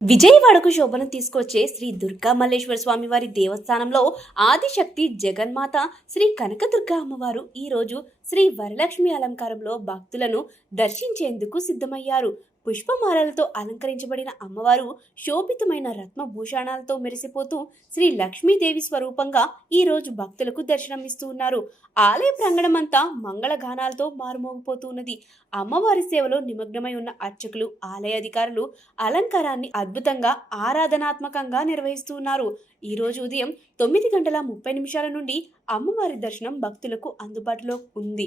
విజయవాడకు శోభను తీసుకొచ్చే శ్రీ దుర్గా మల్లేశ్వర స్వామి వారి దేవస్థానంలో ఆదిశక్తి జగన్మాత శ్రీ కనకదుర్గ అమ్మవారు ఈరోజు శ్రీ వరలక్ష్మి అలంకారంలో భక్తులను దర్శించేందుకు సిద్ధమయ్యారు. పుష్పమాలలతో అలంకరించబడిన అమ్మవారు శోభితమైన రత్నభూషణాలతో మెరిసిపోతూ శ్రీ లక్ష్మీదేవి స్వరూపంగా ఈరోజు భక్తులకు దర్శనమిస్తూ ఉన్నారు. ఆలయ ప్రాంగణమంతా మంగళగానాలతో మారుమోగిపోతున్నది. అమ్మవారి సేవలో నిమగ్నమై ఉన్న అర్చకులు, ఆలయ అధికారులు అలంకారాన్ని అద్భుతంగా ఆరాధనాత్మకంగా నిర్వహిస్తున్నారు. ఈ రోజు ఉదయం 9:30 నుండి అమ్మవారి దర్శనం భక్తులకు అందుబాటులో ఉంది.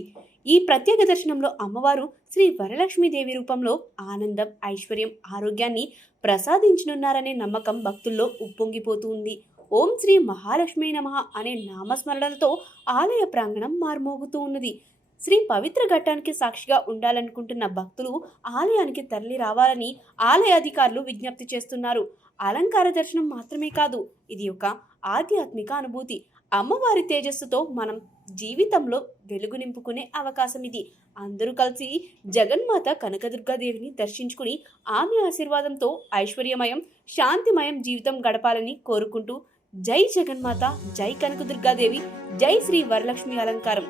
ఈ ప్రత్యేక దర్శనంలో అమ్మవారు శ్రీ వరలక్ష్మీదేవి రూపంలో ఆనందం, ఐశ్వర్యం, ఆరోగ్యాన్ని ప్రసాదించనున్నారనే నమ్మకం భక్తుల్లో ఉప్పొంగిపోతుంది. ఓం శ్రీ మహాలక్ష్మీ నమః అనే నామస్మరణలతో ఆలయ ప్రాంగణం మార్మోగుతూ ఉన్నది. శ్రీ పవిత్ర ఘట్టానికి సాక్షిగా ఉండాలనుకుంటున్న భక్తులు ఆలయానికి తరలి రావాలని ఆలయ అధికారులు విజ్ఞప్తి చేస్తున్నారు. అలంకార దర్శనం మాత్రమే కాదు, ఇది ఒక ఆధ్యాత్మిక అనుభూతి. అమ్మవారి తేజస్సుతో మనం జీవితంలో వెలుగు నింపుకునే అవకాశం ఇది. అందరూ కలిసి జగన్మాత కనకదుర్గాదేవిని దర్శించుకుని ఆమె ఆశీర్వాదంతో ఐశ్వర్యమయం, శాంతిమయం జీవితం గడపాలని కోరుకుంటూ జై జగన్మాత, జై కనకదుర్గాదేవి, జై శ్రీ వరలక్ష్మి అలంకారం.